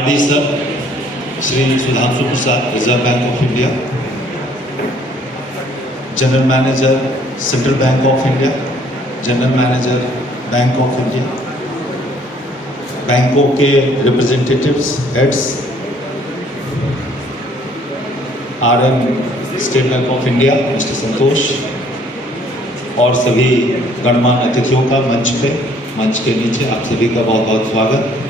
RD sir Shri Sudhanshu Prasad, Reserve Bank of India, general manager Central Bank of India, general manager Bank of India, बैंकों के representatives, heads, RM State Bank of India mister Santosh और सभी गणमान्य अतिथियों का मंच के नीचे आप सभी का बहुत बहुत स्वागत।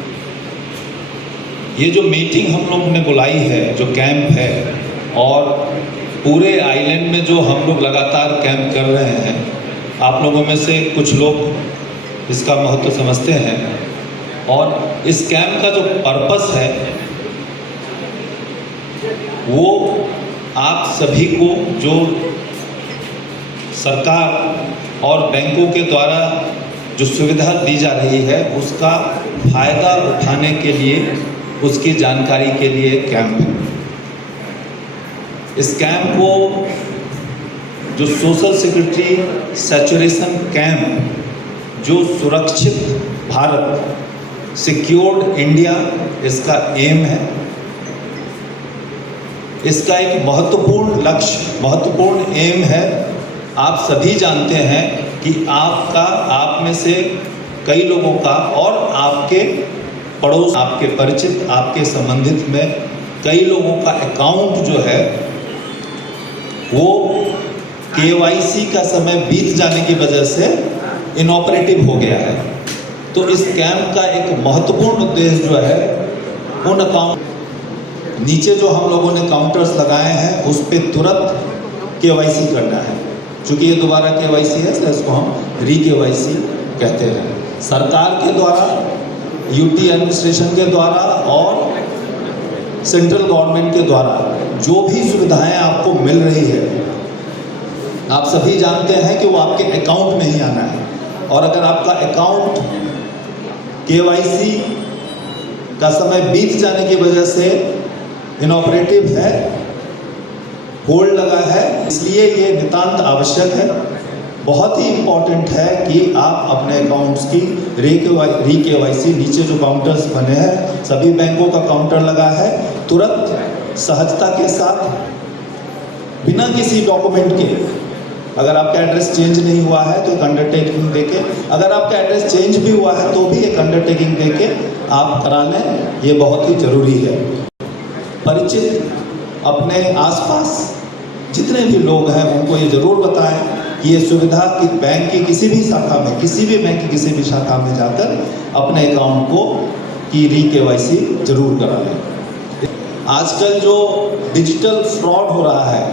ये जो मीटिंग हम लोग ने बुलाई है, जो कैंप है, और पूरे आइलैंड में जो हम लोग लगातार कैंप कर रहे हैं, आप लोगों में से कुछ लोग इसका महत्व समझते हैं। और इस कैंप का जो पर्पस है वो आप सभी को जो सरकार और बैंकों के द्वारा जो सुविधा दी जा रही है उसका फ़ायदा उठाने के लिए, उसकी जानकारी के लिए कैंप है। इस कैंप को जो सोशल सिक्योरिटी सैचुरेशन कैंप, जो सुरक्षित भारत, सिक्योर्ड इंडिया, इसका एम है। इसका एक महत्वपूर्ण लक्ष्य, महत्वपूर्ण एम है। आप सभी जानते हैं कि आप में से कई लोगों का और आपके पड़ोस, आपके परिचित, आपके संबंधित में कई लोगों का अकाउंट जो है वो केवाईसी का समय बीत जाने की वजह से इनऑपरेटिव हो गया है। तो इस कैंप का एक महत्वपूर्ण उद्देश्य जो है, उन अकाउंट नीचे जो हम लोगों ने काउंटर्स लगाए हैं उस पर तुरंत केवाईसी करना है। चूँकि ये दोबारा केवाईसी है, इसको हम री केवाईसी कहते हैं। सरकार के द्वारा, यूटी एडमिनिस्ट्रेशन के द्वारा और सेंट्रल गवर्नमेंट के द्वारा जो भी सुविधाएं आपको मिल रही है, आप सभी जानते हैं कि वो आपके अकाउंट में ही आना है। और अगर आपका अकाउंट केवाईसी का समय बीत जाने की वजह से इनऑपरेटिव है, होल्ड लगा है, इसलिए ये नितांत आवश्यक है, बहुत ही इम्पॉर्टेंट है कि आप अपने अकाउंट्स की री केवाईसी, नीचे जो काउंटर्स बने हैं, सभी बैंकों का काउंटर लगा है, तुरंत सहजता के साथ, बिना किसी डॉक्यूमेंट के, अगर आपका एड्रेस चेंज नहीं हुआ है तो एक अंडरटेकिंग देके, अगर आपका एड्रेस चेंज भी हुआ है तो भी एक अंडरटेकिंग देके आप करा लें, ये बहुत ही ज़रूरी है। परिचित अपने आसपास जितने भी लोग हैं उनको ये ज़रूर बताएं कि ये सुविधा कि बैंक की किसी भी शाखा में, किसी भी बैंक की किसी भी शाखा में जाकर अपने अकाउंट को की री केवाईसी जरूर करा लें। आजकल जो डिजिटल फ्रॉड हो रहा है,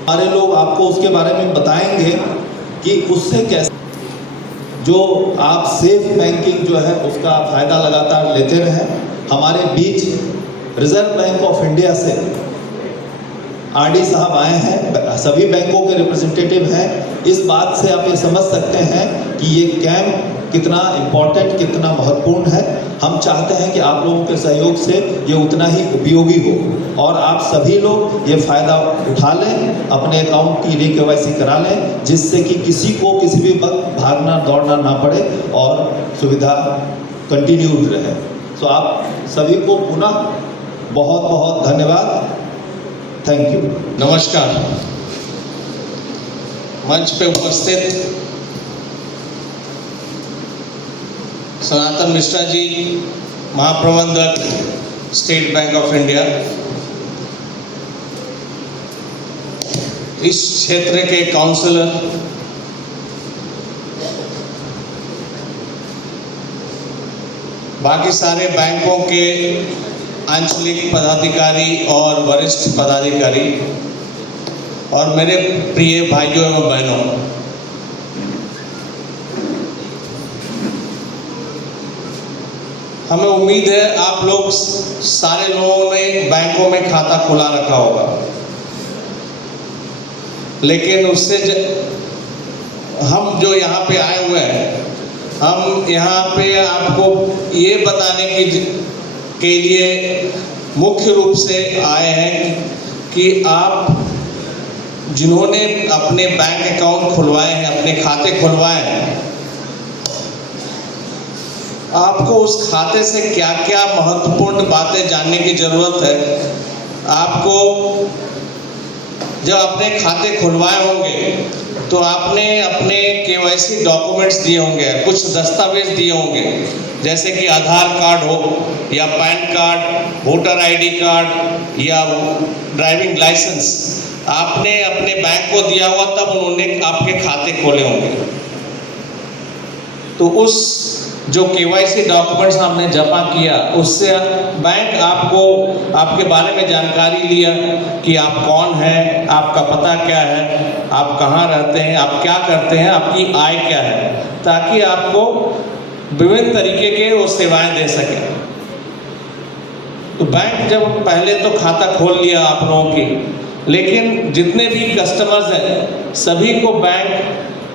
हमारे लोग आपको उसके बारे में बताएंगे कि उससे कैसे, जो आप सेफ बैंकिंग जो है उसका फ़ायदा लगातार लेते रहें। हमारे बीच रिजर्व बैंक ऑफ इंडिया से आरडी साहब आए हैं, सभी बैंकों के रिप्रेजेंटेटिव हैं। इस बात से आप ये समझ सकते हैं कि ये कैंप कितना इम्पोर्टेंट, कितना महत्वपूर्ण है। हम चाहते हैं कि आप लोगों के सहयोग से ये उतना ही उपयोगी हो और आप सभी लोग ये फ़ायदा उठा लें, अपने अकाउंट की री केवाईसी करा लें, जिससे कि किसी को किसी भी वक्त भागना दौड़ना ना पड़े और सुविधा कंटिन्यूड रहे। तो आप सभी को पुनः बहुत बहुत धन्यवाद। Thank you. नमस्कार। मंच पे उपस्थित सनातन मिश्रा जी, महाप्रबंधक स्टेट बैंक ऑफ इंडिया, इस क्षेत्र के काउंसलर, बाकी सारे बैंकों के आंचलिक पदाधिकारी और वरिष्ठ पदाधिकारी, और मेरे प्रिय भाइयों एवं बहनों, हमें उम्मीद है आप लोग सारे लोगों ने बैंकों में खाता खुला रखा होगा, लेकिन उससे हम जो यहाँ पे आए हुए हैं, हम यहाँ पे आपको ये बताने के लिए मुख्य रूप से आए हैं कि आप जिन्होंने अपने बैंक अकाउंट खुलवाए हैं, अपने खाते खुलवाए हैं, आपको उस खाते से क्या क्या महत्वपूर्ण बातें जानने की ज़रूरत है। आपको जब अपने खाते खुलवाए होंगे तो आपने अपने KYC डॉक्यूमेंट्स दिए होंगे, कुछ दस्तावेज दिए होंगे, जैसे कि आधार कार्ड हो या pan card, voter ID card या ड्राइविंग लाइसेंस आपने अपने बैंक को दिया हुआ, तब उन्होंने आपके खाते खोले होंगे। तो उस जो KYC डॉक्यूमेंट्स आपने जमा किया, उससे बैंक आपको आपके बारे में जानकारी लिया कि आप कौन हैं, आपका पता क्या है, आप कहाँ रहते हैं, आप क्या करते हैं, आपकी आय क्या है, ताकि आपको विभिन्न तरीके के वो सेवाएं दे सके। तो बैंक जब पहले तो खाता खोल लिया आप लोगों की, लेकिन जितने भी कस्टमर्स हैं सभी को बैंक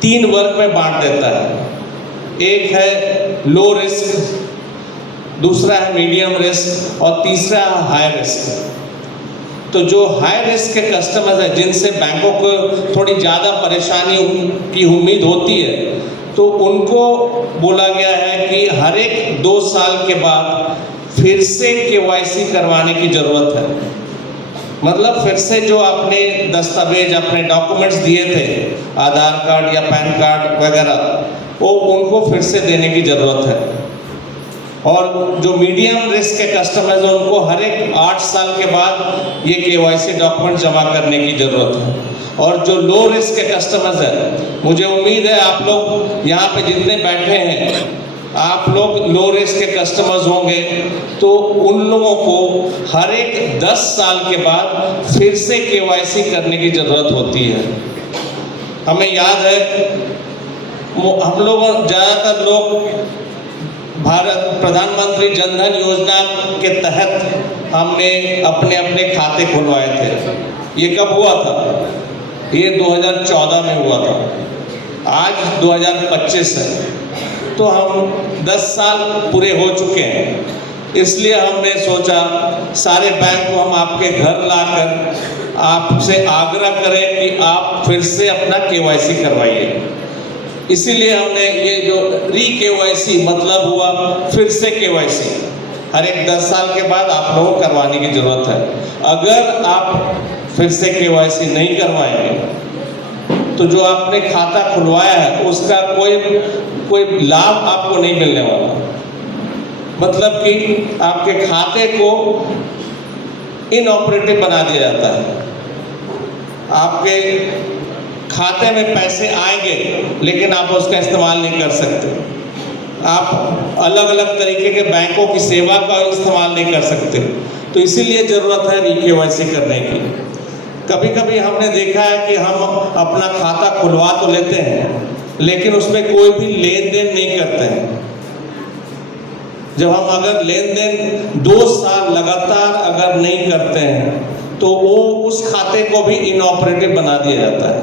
3 वर्ग में बांट देता है। एक है लो रिस्क, दूसरा है मीडियम रिस्क और तीसरा है हाई रिस्क। तो जो हाई रिस्क के कस्टमर्स हैं, जिनसे बैंकों को थोड़ी ज़्यादा परेशानी की उम्मीद होती है, तो उनको बोला गया है कि हर एक 2 साल के बाद फिर से KYC करवाने की ज़रूरत है। मतलब फिर से जो आपने दस्तावेज, अपने डॉक्यूमेंट्स दिए थे, आधार कार्ड या पैन कार्ड वगैरह, वो उनको फिर से देने की ज़रूरत है। और जो मीडियम रिस्क के कस्टमर्स हैं, उनको हर एक 8 साल के बाद ये KYC डॉक्यूमेंट जमा करने की ज़रूरत है। और जो लो रिस्क के कस्टमर्स हैं, मुझे उम्मीद है आप लोग यहाँ पे जितने बैठे हैं, आप लोग लो रिस्क के कस्टमर्स होंगे, तो उन लोगों को हर एक 10 साल के बाद फिर से KYC करने की ज़रूरत होती है। हमें याद है, हम लोग ज़्यादातर लोग भारत प्रधानमंत्री जन धन योजना के तहत हमने अपने अपने खाते खुलवाए थे। ये कब हुआ था? ये 2014 में हुआ था। आज 2025 है, तो हम 10 साल पूरे हो चुके हैं। इसलिए हमने सोचा सारे बैंक को हम आपके घर लाकर आपसे आग्रह करें कि आप फिर से अपना KYC करवाइए। इसीलिए हमने ये जो KYC मतलब हुआ फिर से KYC, हर एक 10 साल के बाद आप लोगों को करवाने की ज़रूरत है। अगर आप फिर से KYC नहीं करवाएंगे तो जो आपने खाता खुलवाया है उसका कोई लाभ आपको नहीं मिलने वाला। मतलब कि आपके खाते को इनऑपरेटिव बना दिया जाता है। आपके खाते में पैसे आएंगे लेकिन आप उसका इस्तेमाल नहीं कर सकते। आप अलग अलग तरीके के बैंकों की सेवा का इस्तेमाल नहीं कर सकते। तो इसीलिए ज़रूरत है KYC करने की। कभी कभी हमने देखा है कि हम अपना खाता खुलवा तो लेते हैं लेकिन उसमें कोई भी लेन देन नहीं करते हैं। जब हम अगर लेन देन 2 साल लगातार अगर नहीं करते हैं तो वो उस खाते को भी इनऑपरेटिव बना दिया जाता है।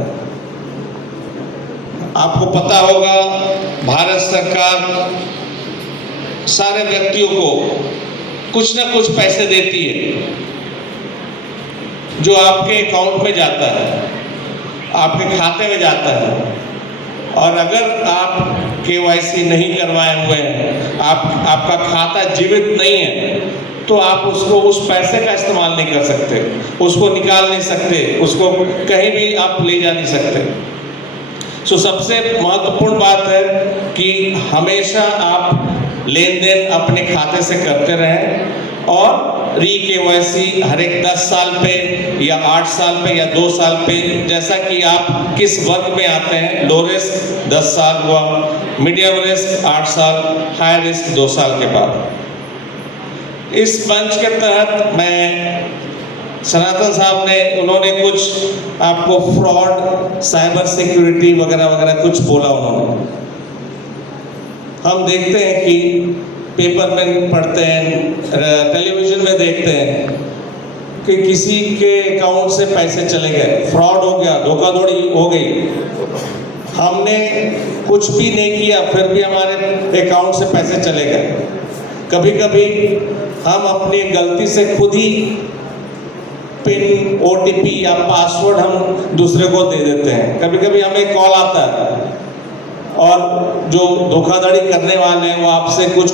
आपको पता होगा भारत सरकार सारे व्यक्तियों को कुछ ना कुछ पैसे देती है जो आपके अकाउंट में जाता है, आपके खाते में जाता है। और अगर आप KYC नहीं करवाए हुए हैं, आपका खाता जीवित नहीं है, तो आप उसको उस पैसे का इस्तेमाल नहीं कर सकते, उसको निकाल नहीं सकते, उसको कहीं भी आप ले जा नहीं सकते। सो सबसे महत्वपूर्ण बात है कि हमेशा आप लेन देन अपने खाते से करते रहें और KYC हर एक 10 साल पे या 8 साल पे या 2 साल पे, जैसा कि आप किस वर्ग में आते हैं। लो रिस्क 10 साल हुआ, मीडियम रिस्क 8 साल, हाई रिस्क 2 साल के बाद। इस मंच के तहत मैं सनातन साहब ने उन्होंने कुछ आपको फ्रॉड, साइबर सिक्योरिटी वगैरह वगैरह कुछ बोला उन्होंने। हम देखते हैं कि पेपर में पढ़ते हैं, टेलीविज़न में देखते हैं कि किसी के अकाउंट से पैसे चले गए, फ्रॉड हो गया, धोखाधड़ी हो गई। हमने कुछ भी नहीं किया फिर भी हमारे अकाउंट से पैसे चले गए। कभी कभी हम अपनी गलती से खुद ही पिन, OTP या पासवर्ड हम दूसरे को दे देते हैं। कभी कभी हमें कॉल आता है, और जो धोखाधड़ी करने वाले हैं वो आपसे कुछ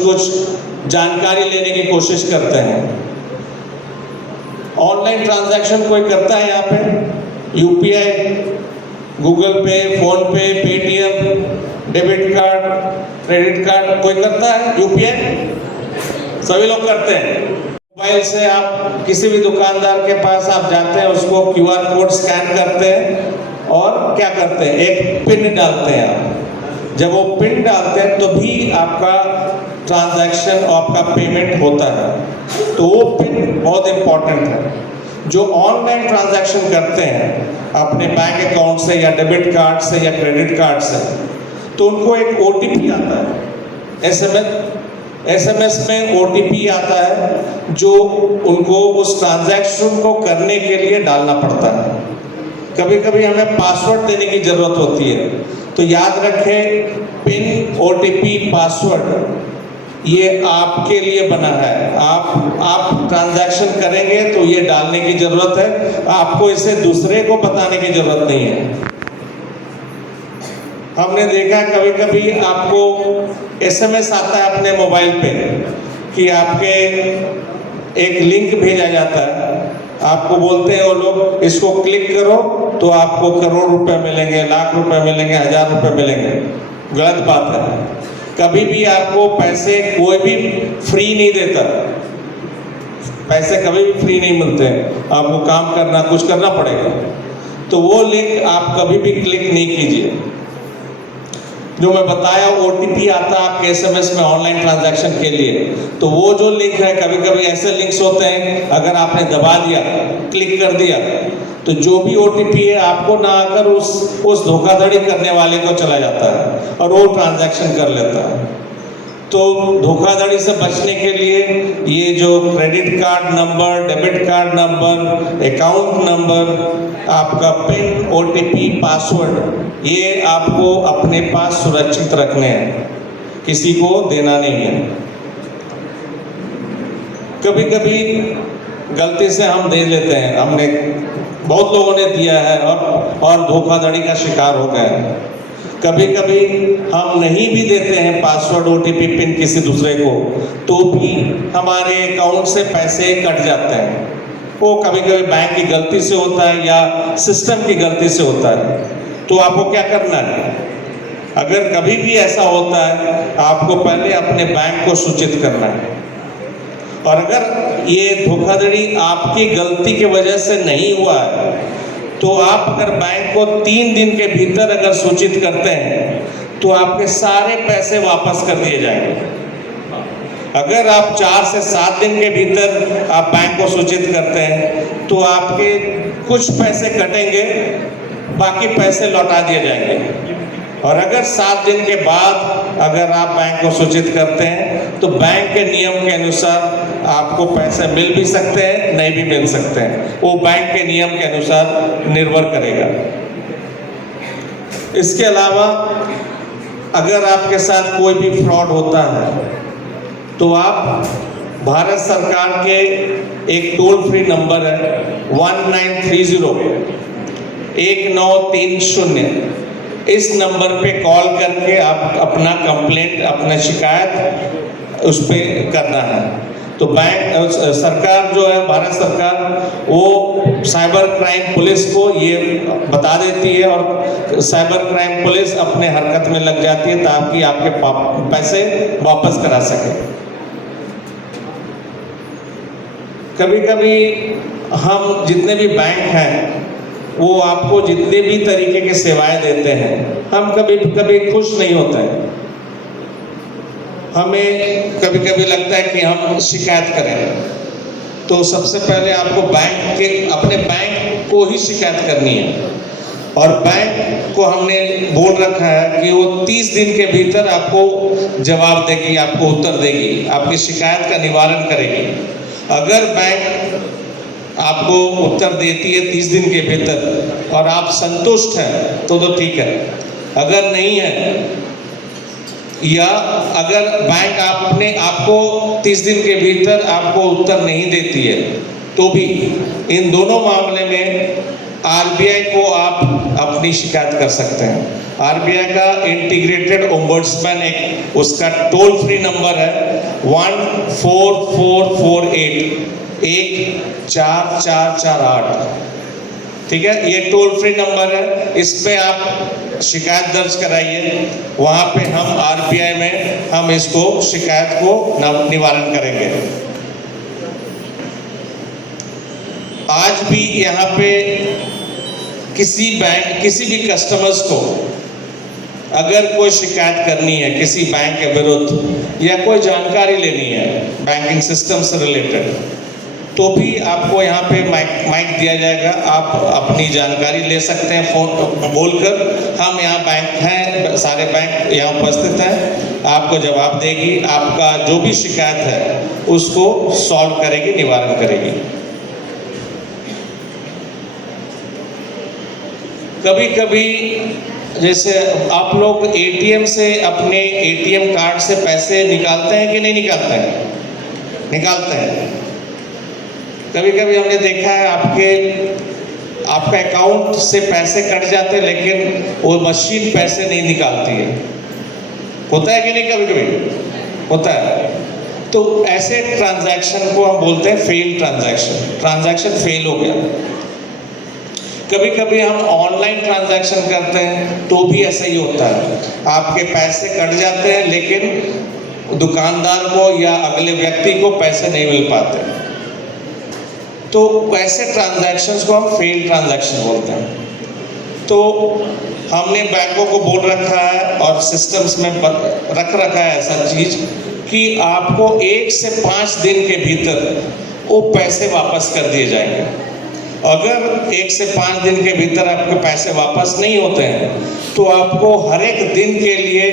जानकारी लेने की कोशिश करते हैं। ऑनलाइन ट्रांजैक्शन कोई करता है यहाँ पे? यूपीआई, गूगल पे, फोन पे, Paytm, debit card, credit card कोई करता है? यूपीआई सभी लोग करते हैं। मोबाइल से आप किसी भी दुकानदार के पास आप जाते हैं, उसको क्यूआर कोड स्कैन करते हैं और क्या करते हैं, एक पिन डालते हैं आप। जब वो पिन डालते हैं तो भी आपका ट्रांजैक्शन और आपका पेमेंट होता है। तो वो पिन बहुत इम्पॉर्टेंट है। जो ऑनलाइन ट्रांजैक्शन करते हैं अपने बैंक अकाउंट से या डेबिट कार्ड से या क्रेडिट कार्ड से, तो उनको एक ओटीपी आता है, एसएमएस में ओटीपी आता है जो उनको उस ट्रांजैक्शन को करने के लिए डालना पड़ता है। कभी कभी हमें पासवर्ड देने की ज़रूरत होती है, तो याद रखें पिन, ओटीपी, पासवर्ड ये आपके लिए बना है। आप ट्रांजैक्शन करेंगे तो ये डालने की ज़रूरत है, आपको इसे दूसरे को बताने की ज़रूरत नहीं है। हमने देखा कभी कभी आपको एसएमएस आता है अपने मोबाइल पे कि आपके एक लिंक भेजा जाता है, आपको बोलते हैं वो लोग इसको क्लिक करो तो आपको करोड़ रुपए मिलेंगे, लाख रुपए मिलेंगे, 1000 रुपए मिलेंगे। गलत बात है। कभी भी आपको पैसे कोई भी फ्री नहीं देता, पैसे कभी भी फ्री नहीं मिलते हैं, आपको काम करना, कुछ करना पड़ेगा। तो वो लिंक आप कभी भी क्लिक नहीं कीजिए। जो मैं बताया ओटीपी आता है आपके एसएमएस में ऑनलाइन ट्रांजैक्शन के लिए, तो वो जो लिंक है, कभी कभी ऐसे लिंक्स होते हैं अगर आपने दबा दिया, क्लिक कर दिया, तो जो भी ओटीपी है आपको ना आकर उस धोखाधड़ी करने वाले को चला जाता है और वो ट्रांजैक्शन कर लेता है। तो धोखाधड़ी से बचने के लिए ये जो credit card number, debit card number, account number, आपका पिन, ओटीपी, पासवर्ड, ये आपको अपने पास सुरक्षित रखने हैं, किसी को देना नहीं है। कभी कभी गलती से हम दे लेते हैं, हमने बहुत लोगों ने दिया है और धोखाधड़ी का शिकार हो गए हैं। कभी कभी हम नहीं भी देते हैं पासवर्ड, ओटीपी, पिन किसी दूसरे को, तो भी हमारे अकाउंट से पैसे कट जाते हैं। वो कभी कभी बैंक की गलती से होता है या सिस्टम की गलती से होता है। तो आपको क्या करना है, अगर कभी भी ऐसा होता है आपको पहले अपने बैंक को सूचित करना है। और अगर ये धोखाधड़ी आपकी गलती की वजह से नहीं हुआ है, तो आप अगर बैंक को 3 दिन के भीतर अगर सूचित करते हैं तो आपके सारे पैसे वापस कर दिए जाएंगे। अगर आप 4 से 7 दिन के भीतर आप बैंक को सूचित करते हैं तो आपके कुछ पैसे कटेंगे, बाकी पैसे लौटा दिए जाएंगे। और अगर 7 दिन के बाद अगर आप बैंक को सूचित करते हैं तो बैंक के नियम के अनुसार आपको पैसे मिल भी सकते हैं, नहीं भी मिल सकते हैं, वो बैंक के नियम के अनुसार निर्भर करेगा। इसके अलावा अगर आपके साथ कोई भी फ्रॉड होता है तो आप भारत सरकार के एक टोल फ्री नंबर है 1930 1930, इस नंबर पे कॉल करके आप अपना कंप्लेंट, अपना शिकायत उस पर करना है। तो बैंक सरकार जो है, भारत सरकार, वो साइबर क्राइम पुलिस को ये बता देती है और साइबर क्राइम पुलिस अपने हरकत में लग जाती है ताकि आपके पैसे वापस करा सके। कभी कभी हम जितने भी बैंक हैं वो आपको जितने भी तरीके के सेवाएं देते हैं, हम कभी कभी खुश नहीं होते हैं। हमें कभी कभी लगता है कि हम शिकायत करें, तो सबसे पहले आपको अपने बैंक को ही शिकायत करनी है। और बैंक को हमने बोल रखा है कि वो 30 दिन के भीतर आपको जवाब देगी, आपको उत्तर देगी, आपकी शिकायत का निवारण करेगी। अगर बैंक आपको उत्तर देती है 30 दिन के भीतर और आप संतुष्ट हैं तो ठीक है। अगर नहीं है या अगर बैंक आपको 30 दिन के भीतर आपको उत्तर नहीं देती है तो भी इन दोनों मामले में आरबीआई को आप अपनी शिकायत कर सकते हैं। आरबीआई का इंटीग्रेटेड ओम्बड्समैन एक उसका टोल फ्री नंबर है 14448 1448। ठीक है, ये टोल फ्री नंबर है, इस पे आप शिकायत दर्ज कराइए। वहाँ पे हम आरबीआई में हम इसको शिकायत को निवारण करेंगे। आज भी यहाँ पे किसी बैंक किसी भी कस्टमर्स को अगर कोई शिकायत करनी है किसी बैंक के विरुद्ध या कोई जानकारी लेनी है बैंकिंग सिस्टम से रिलेटेड, तो भी आपको यहाँ पे माइक दिया जाएगा। आप अपनी जानकारी ले सकते हैं फोन बोलकर। हम यहाँ बैंक हैं, सारे बैंक यहाँ उपस्थित हैं, आपको जवाब देगी, आपका जो भी शिकायत है उसको सॉल्व करेगी, निवारण करेगी। कभी कभी जैसे आप लोग एटीएम से अपने एटीएम कार्ड से पैसे निकालते हैं कि नहीं निकालते हैं? निकालते हैं। कभी कभी हमने देखा है आपका अकाउंट से पैसे कट जाते हैं लेकिन वो मशीन पैसे नहीं निकालती है। होता है कि नहीं? कभी कभी होता है। तो ऐसे ट्रांजैक्शन को हम बोलते हैं फेल ट्रांजैक्शन। ट्रांजैक्शन फेल हो गया। कभी कभी हम ऑनलाइन ट्रांजैक्शन करते हैं तो भी ऐसा ही होता है, आपके पैसे कट जाते हैं लेकिन दुकानदार को या अगले व्यक्ति को पैसे नहीं मिल पाते। तो ऐसे ट्रांजैक्शंस को हम फेल ट्रांजैक्शन बोलते हैं। तो हमने बैंकों को बोल रखा है और सिस्टम्स में रख रखा है ऐसा चीज कि आपको 1 से 5 दिन के भीतर वो पैसे वापस कर दिए जाएंगे। अगर 1 से 5 दिन के भीतर आपके पैसे वापस नहीं होते हैं तो आपको हर एक दिन के लिए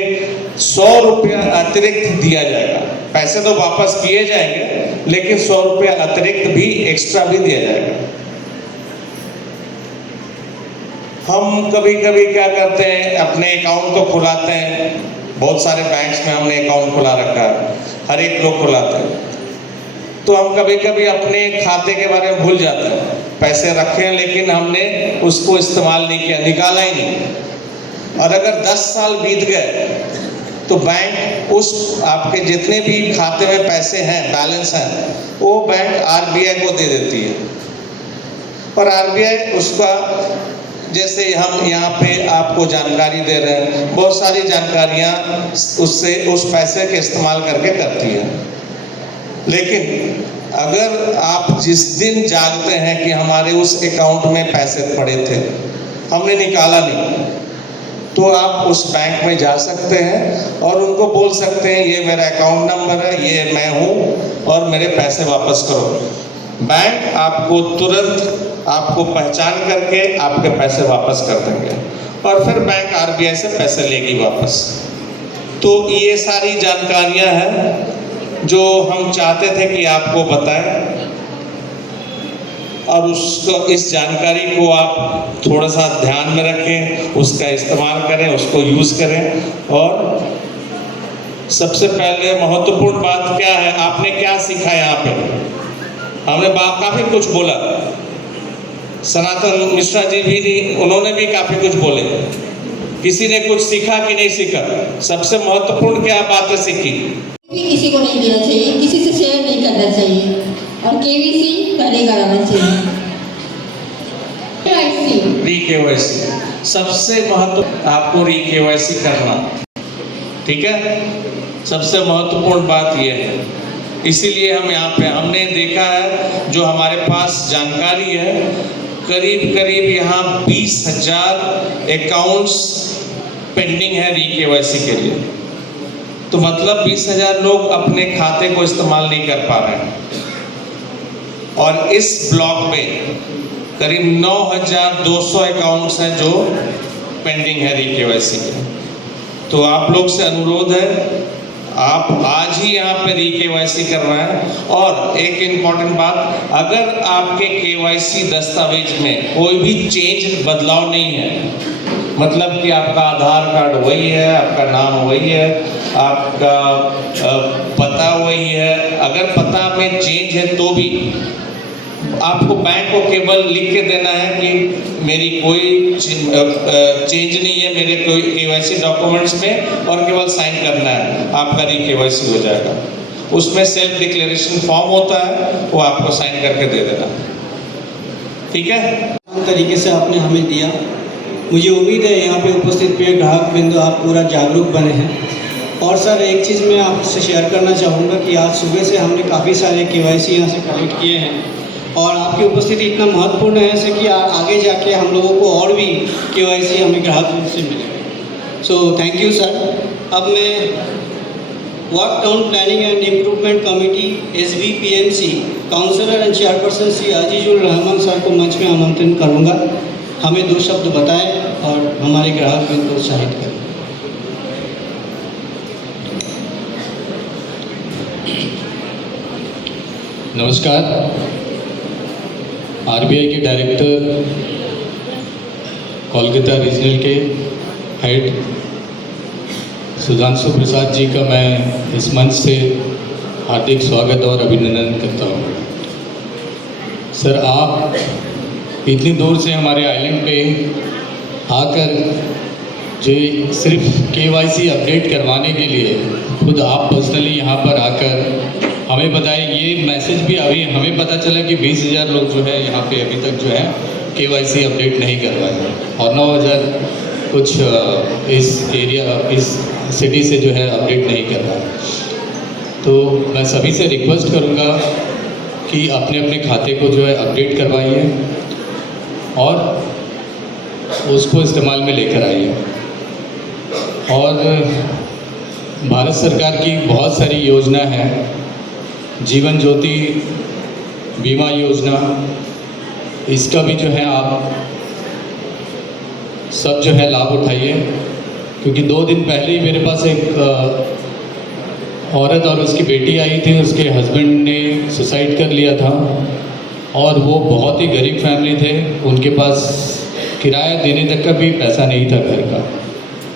100 रुपया अतिरिक्त दिया जाएगा। पैसे तो वापस किए जाएंगे लेकिन 100 रुपया अतिरिक्त भी एक्स्ट्रा भी दिया जाएगा। हम कभी कभी क्या करते हैं, अपने अकाउंट तो खुलाते हैं, बहुत सारे बैंक्स में हमने अकाउंट खुला रखा है, हर एक लोग खुलाते हैं। तो हम कभी कभी अपने खाते के बारे में भूल जाते हैं, पैसे रखे हैं लेकिन हमने उसको इस्तेमाल नहीं किया, निकाला ही नहीं। और अगर 10 साल बीत गए तो बैंक उस आपके जितने भी खाते में पैसे हैं, बैलेंस हैं, वो बैंक आरबीआई को दे देती है। और आरबीआई उसका, जैसे हम यहाँ पे आपको जानकारी दे रहे हैं, बहुत सारी जानकारियाँ उससे उस पैसे के इस्तेमाल करके करती है। लेकिन अगर आप जिस दिन जागते हैं कि हमारे उस अकाउंट में पैसे पड़े थे, हमने निकाला नहीं, तो आप उस बैंक में जा सकते हैं और उनको बोल सकते हैं ये मेरा अकाउंट नंबर है, ये मैं हूँ और मेरे पैसे वापस करो। बैंक आपको तुरंत आपको पहचान करके आपके पैसे वापस कर देंगे और फिर बैंक आरबीआई से पैसे लेगी वापस। तो ये सारी जानकारियाँ हैं जो हम चाहते थे कि आपको बताएं और उसको, इस जानकारी को आप थोड़ा सा ध्यान में रखें, उसका इस्तेमाल करें, उसको यूज़ करें। और सबसे पहले महत्वपूर्ण बात क्या है, आपने क्या सीखा यहाँ पे? हमने काफ़ी कुछ बोला, सनातन मिश्रा जी भी उन्होंने भी काफ़ी कुछ बोले। किसी ने कुछ सीखा कि नहीं सीखा? सबसे महत्वपूर्ण क्या बातें सीखी? किसी को नहीं देना चाहिए, किसी से शेयर नहीं करना चाहिए और केवीसी पहले कराना चाहिए। री-केवाईसी सबसे महत्व, आपको री-केवाईसी करना, ठीक है, सबसे महत्वपूर्ण बात यह है। इसीलिए हम यहाँ पे हमने देखा है, जो हमारे पास जानकारी है, करीब करीब यहाँ 20,000 अकाउंट्स पेंडिंग है री-केवाईसी के लिए। तो मतलब 20,000 लोग अपने खाते को इस्तेमाल नहीं कर पा रहे हैं। और इस ब्लॉक में करीब 9,200 अकाउंट्स हैं जो पेंडिंग है री-केवाईसी के। तो आप लोग से अनुरोध है, आप आज ही यहाँ पे री-केवाईसी करना है। और एक इम्पॉर्टेंट बात, अगर आपके केवाईसी दस्तावेज में कोई भी चेंज, बदलाव नहीं है, मतलब कि आपका आधार कार्ड वही है, आपका नाम वही है, आपका पता वही है, अगर पता में चेंज है तो भी आपको बैंक को केवल लिख के देना है कि मेरी कोई चेंज नहीं है मेरे कोई KYC डॉक्यूमेंट्स में, और केवल साइन करना है, आपका KYC हो जाएगा। उसमें सेल्फ डिक्लेरेशन फॉर्म होता है, वो आपको साइन करके दे देना। ठीक है, तरीके से आपने हमें दिया। मुझे उम्मीद है यहाँ पे उपस्थित प्रिय ग्राहक बिंदु आप पूरा जागरूक बने हैं। और सर एक चीज़ मैं आपसे शेयर करना चाहूँगा कि आज सुबह से हमने काफ़ी सारे KYC यहाँ से कलेक्ट किए हैं, और आपकी उपस्थिति इतना महत्वपूर्ण है जैसे कि आगे जाके हम लोगों को और भी KYC हमें ग्राहक बिंदु से मिलेगा। So thank you sir. अब मैं work town planning and improvement committee SBPMC councillor and chairperson Shri Azizul Rahman sir को मंच में आमंत्रित करूँगा। हमें 2 शब्द बताएं और हमारे ग्राहक बिंदु को उत्साहित करें। नमस्कार। RBI के डायरेक्टर कोलकाता रीजनल के हेड सुधांशु प्रसाद जी का मैं इस मंच से हार्दिक स्वागत और अभिनंदन करता हूँ। सर, आप इतनी दूर से हमारे आइलैंड पे आकर जो सिर्फ KYC अपडेट करवाने के लिए खुद आप पर्सनली यहाँ पर आकर हमें बताएं। ये मैसेज भी अभी हमें पता चला कि 20,000 लोग जो है यहाँ पे अभी तक जो है KYC अपडेट नहीं करवाए, और 9,000 कुछ इस एरिया इस सिटी से जो है अपडेट नहीं करवाए। तो मैं सभी से रिक्वेस्ट करूँगा कि अपने अपने खाते को जो है अपडेट करवाइए और उसको इस्तेमाल में लेकर आइए। और भारत सरकार की बहुत सारी योजना है, जीवन ज्योति बीमा योजना, इसका भी जो है आप सब जो है लाभ उठाइए। क्योंकि 2 दिन पहले ही मेरे पास एक औरत और उसकी बेटी आई थी, उसके हस्बैंड ने सुसाइड कर लिया था, और वो बहुत ही गरीब फैमिली थे, उनके पास किराया देने तक का भी पैसा नहीं था घर का।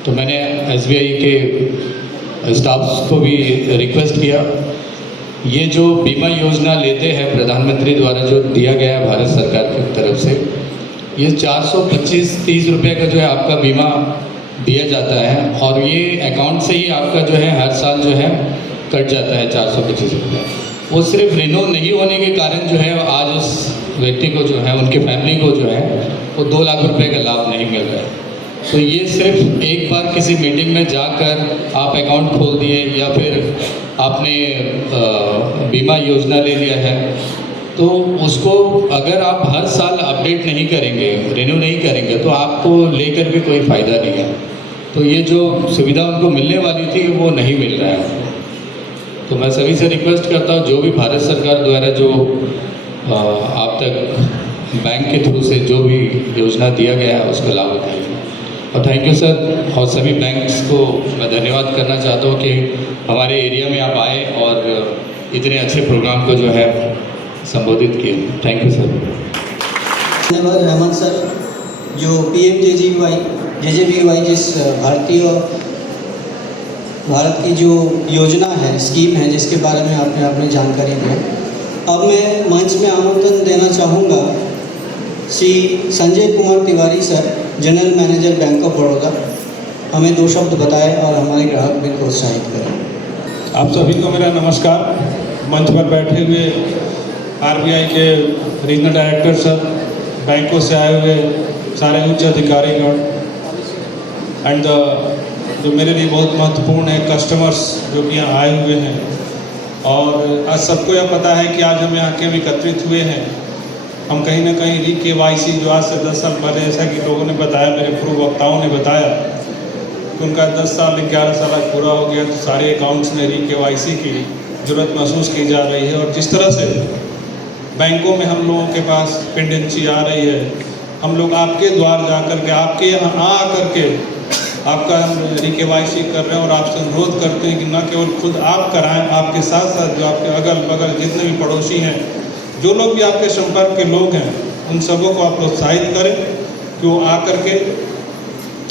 तो मैंने SBI के स्टाफ को भी रिक्वेस्ट किया, ये जो बीमा योजना लेते हैं प्रधानमंत्री द्वारा जो दिया गया है भारत सरकार की तरफ से, ये 425-30 रुपये का जो है आपका बीमा दिया जाता है, और ये अकाउंट से ही आपका जो है हर साल जो है कट जाता है 425 रुपये। वो सिर्फ रिन्यू नहीं होने के कारण जो है आज उस व्यक्ति को जो है, उनके फैमिली को जो है वो 2 लाख रुपए का लाभ नहीं मिल रहा है। तो ये सिर्फ एक बार किसी मीटिंग में जाकर आप अकाउंट खोल दिए या फिर आपने बीमा योजना ले लिया है, तो उसको अगर आप हर साल अपडेट नहीं करेंगे, रिन्यू नहीं करेंगे, तो आपको लेकर भी कोई फ़ायदा नहीं है। तो ये जो सुविधा उनको मिलने वाली थी वो नहीं मिल रहा है। तो मैं सभी से रिक्वेस्ट करता हूँ, जो भी भारत सरकार द्वारा जो आप तक बैंक के थ्रू से जो भी योजना दिया गया है उसका लाभ उठाइए। और थैंक यू सर, और सभी बैंक्स को मैं धन्यवाद करना चाहता हूँ कि हमारे एरिया में आप आए और इतने अच्छे प्रोग्राम को जो है संबोधित किए। Thank you sir. धन्यवाद रहमान सर। जो JJBY जिस भारत की जो योजना है, स्कीम है, जिसके बारे में आपने अपनी जानकारी दी, अब मैं मंच में आमंत्रण देना चाहूँगा Shri Sanjay Kumar Tiwari sir, general manager Bank of Baroda. हमें 2 शब्द बताएं और हमारे ग्राहक भी प्रोत्साहित करें। आप सभी को मेरा नमस्कार। मंच पर बैठे हुए RBI के रीजनल डायरेक्टर सर, बैंकों से आए हुए सारे उच्च अधिकारीगण, एंड जो मेरे लिए बहुत महत्वपूर्ण है कस्टमर्स जो कि यहाँ आए हुए हैं। और आज सबको यह पता है कि आज हम यहाँ क्यों एकत्रित हुए हैं। हम कहीं ना कहीं KYC जो आज से 10 साल पहले, जैसा कि लोगों ने बताया, मेरे पूर्व वक्ताओं ने बताया कि उनका 10 साल 11 साल पूरा हो गया, तो सारे अकाउंट्स में KYC की ज़रूरत महसूस की जा रही है। और जिस तरह से बैंकों में हम लोगों के पास पेंडेंसी आ रही है, हम लोग आपके द्वार जा कर के, आपके यहाँ आ करके आपका KYC कर रहे हैं, और आपसे अनुरोध करते हैं कि न केवल खुद आप कराएं, आपके साथ साथ जो आपके अगल बगल जितने भी पड़ोसी हैं, जो लोग भी आपके संपर्क के लोग हैं, उन सबों को आप प्रोत्साहित करें कि वो आ करके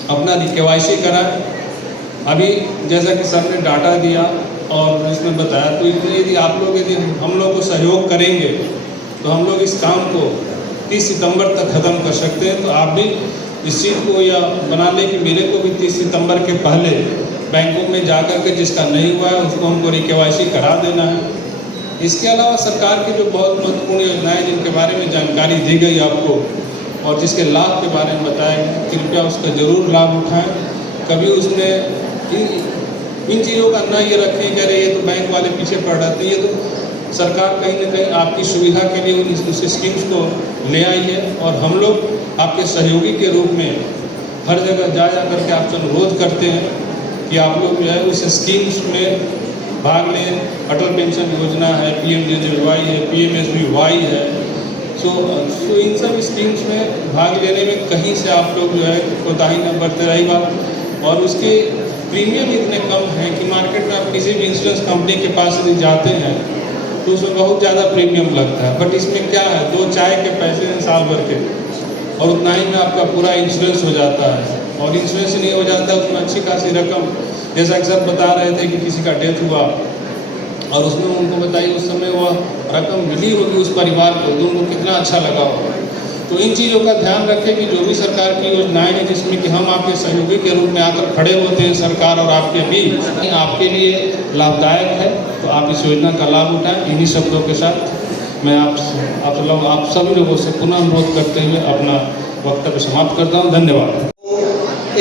अपना KYC कराएं। अभी जैसा कि सर ने डाटा दिया और इसमें बताया, तो इसमें यदि आप लोग हम लोग को सहयोग करेंगे तो हम लोग इस काम को 30 सितंबर तक ख़त्म कर सकते हैं। तो आप भी इस चीज़ को या बना लें कि मेरे को भी 30 सितंबर के पहले बैंकों में जा कर के जिसका नहीं हुआ है उसको हमको KYC करा देना है। इसके अलावा सरकार की जो बहुत महत्वपूर्ण योजनाएं जिनके बारे में जानकारी दी गई आपको और जिसके लाभ के बारे में बताया गया, कृपया उसका ज़रूर लाभ उठाएं। कभी उसमें इन चीज़ों का न ये रखें कि अरे ये तो बैंक वाले पीछे पड़ रहे थे, ये तो सरकार कहीं ना कहीं आपकी सुविधा के लिए उस स्कीम्स को ले आई है और हम लोग आपके सहयोगी के रूप में हर जगह जा करके आपसे अनुरोध करते हैं कि आप लोग जो है उस स्कीम्स में भाग लें। अटल पेंशन योजना है, PMJJY है, PMSBY है। सो इन सब स्कीम्स में भाग लेने में कहीं से आप लोग जो है कोताही न बरते रहेगा। और उसके प्रीमियम इतने कम हैं कि मार्केट में आप किसी भी इंश्योरेंस कंपनी के पास यदि जाते हैं तो उसमें बहुत ज़्यादा प्रीमियम लगता है, बट इसमें क्या है 2 चाय के पैसे हैं साल भर के और उतना ही में आपका पूरा इंश्योरेंस हो जाता है। और इंश्योरेंस नहीं हो जाता उसमें अच्छी खासी रकम, जैसा कि सर बता रहे थे कि किसी का डेथ हुआ और उसमें उनको बताइए उस समय वह रकम मिली होगी उस परिवार को, तो उनको कितना अच्छा लगा होगा। तो इन चीज़ों का ध्यान रखें कि जो भी सरकार की योजनाएं हैं जिसमें कि हम आपके सहयोगी के रूप में आकर खड़े होते हैं सरकार और आपके बीच, आपके लिए लाभदायक है, तो आप इस योजना का लाभ उठाएं। इन्हीं शब्दों के साथ मैं आप सभी लोगों से पुनः अनुरोध करते हुए अपना वक्तव्य समाप्त करता हूँ। धन्यवाद।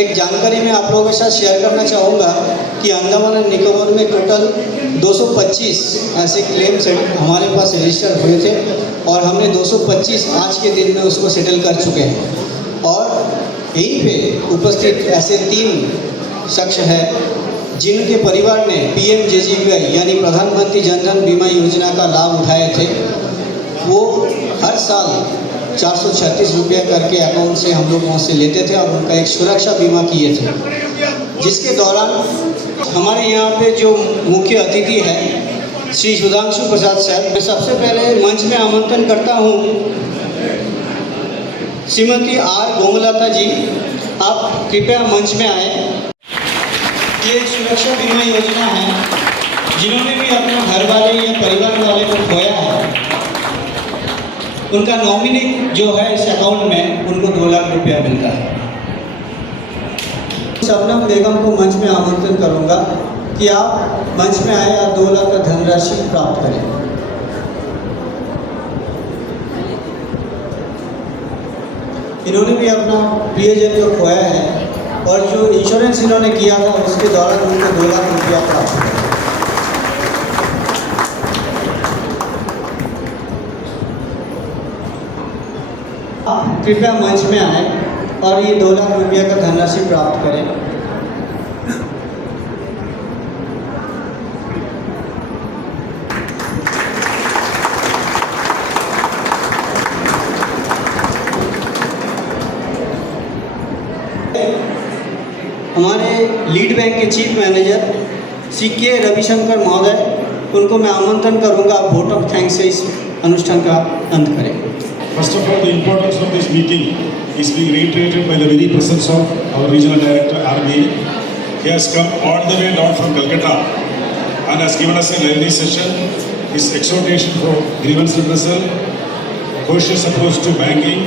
एक जानकारी मैं आप लोगों के साथ शेयर करना चाहूँगा कि अंडमान एंड निकोबार में टोटल 225 ऐसे क्लेम्स हमारे पास रजिस्टर हुए थे और हमने 225 आज के दिन में उसको सेटल कर चुके हैं। और यहीं पे उपस्थित ऐसे 3 शख्स हैं जिनके परिवार ने PMJJY यानी प्रधानमंत्री जन धन बीमा योजना का लाभ उठाए थे। वो हर साल 436 रुपये करके अकाउंट से हम लोग वहाँ से लेते थे और उनका एक सुरक्षा बीमा किए थे, जिसके दौरान हमारे यहाँ पे जो मुख्य अतिथि है श्री सुधांशु प्रसाद साहब, मैं सबसे पहले मंच में आमंत्रण करता हूँ श्रीमती R गोमलता जी, आप कृपया मंच में आए। ये सुरक्षा बीमा योजना है, जिन्होंने भी अपना घर वाले या परिवार वाले को खोया है, उनका नॉमिनी जो है इस अकाउंट में उनको 2 लाख रुपया मिलता है। शबनम बेगम को मंच में आमंत्रण करूंगा कि आप मंच में आए और 2 लाख का धनराशि प्राप्त करें। इन्होंने भी अपना प्रियजन को खोया है और जो इंश्योरेंस इन्होंने किया था उसके दौरान उनको 2 लाख रुपया प्राप्त हुआ। कृपया मंच में आए और ये 2 लाख रुपया का धनराशि प्राप्त करें। हमारे लीड बैंक के चीफ मैनेजर श्री के रविशंकर महोदय, उनको मैं आमंत्रण करूंगा आप वोट ऑफ थैंक्स से इस अनुष्ठान का अंत करें। First of all, the importance of this meeting is being reiterated by the very presence of our regional director RBI. He has come all the way down from Calcutta and has given us a lively session. His exhortation for grievance redressal, cautious approach to banking,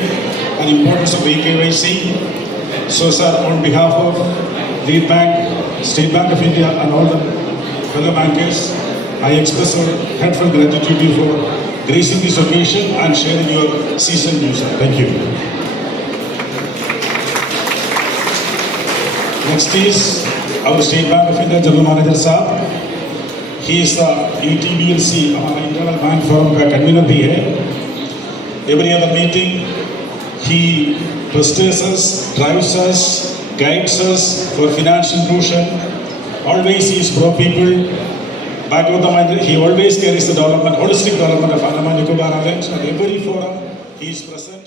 and importance of KYC. So, sir, on behalf of Lead Bank, State Bank of India, and all the fellow bankers, I express our heartfelt gratitude to you for gracing this occasion and sharing your seasoned news. Thank you. Next is our State Bank of India General Manager Saab. He is the ETBLC, हमारा Internal Bank Forum का convener भी है. Every other meeting, he pursues us, drives us, guides us for financial inclusion. Always he is pro people. Back of the mind, he always carries the development, holistic development of Andaman Nicobar Islands. At every forum, he is present.